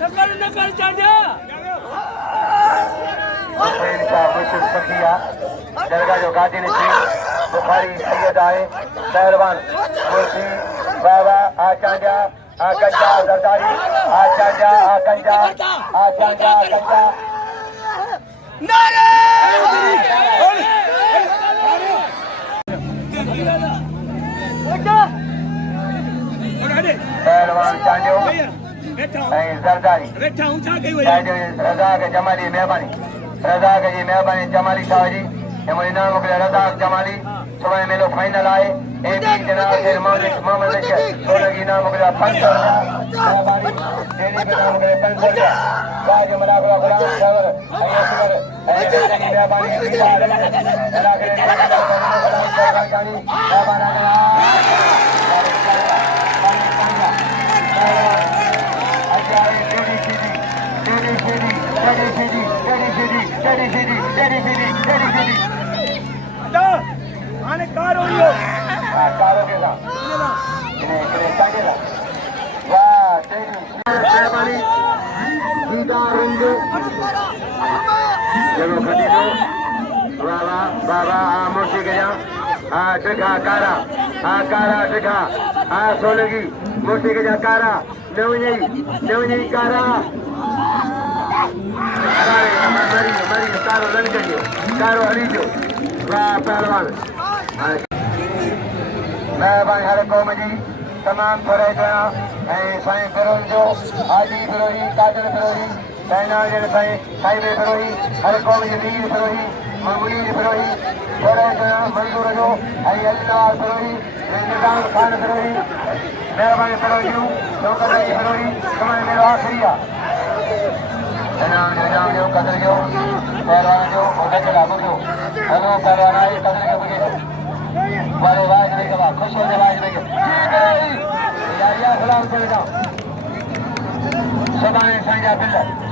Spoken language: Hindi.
नकर चांजा हुसैन का मुश्किल सखिया दरगाह जो गादी ने थी बुखारी सैयद आए पहलवान मुर्शी बाबा आचांजा आकंजा जरदारी आचांजा आकंजा आचांजा आकंजा नारे पहलवान चांजो जरदारी रजा के जमाली मेहरबानी रजा के जी मेहरबानी जमाली साहब जी हमारे नाम रजा जमाली सुबह मेलो फाइनल आए एक जनाब के मोहम्मद सोलगी नाम मेहरबानी डेली के नाम 500 राज मलाखरो गुलाम सावर मेहरबानी बाबा मोटी गया टिका कारा कारा टिका सोलगी मोटी गया कारा नवनी कारा मरी कारो लन करियो कारो हरी जो वाह पहलवान मेहरबानी हर कौम जी तमाम थोरे जना साईं फिरोज जो हाजी फिरोही कादर फिरोही साईनाल जन साईं में फिरोही हर कौम जी मीर फिरोही मुनीर फिरोही थोरे जना मंजूर जो अल्लाह फिरोही निजाम खान फिरोही मेहरबानी फिरोही जो कदर फिरोही कमल मेरो आखिरिया निजाम जो कदर जो पहलवान जो उधर लागू जो हेलो पहलवान आई कदर के बगे वाले वाज में कबा खुश होने वाज में या सलाम चले जाओ सबाने संजा बिल्ला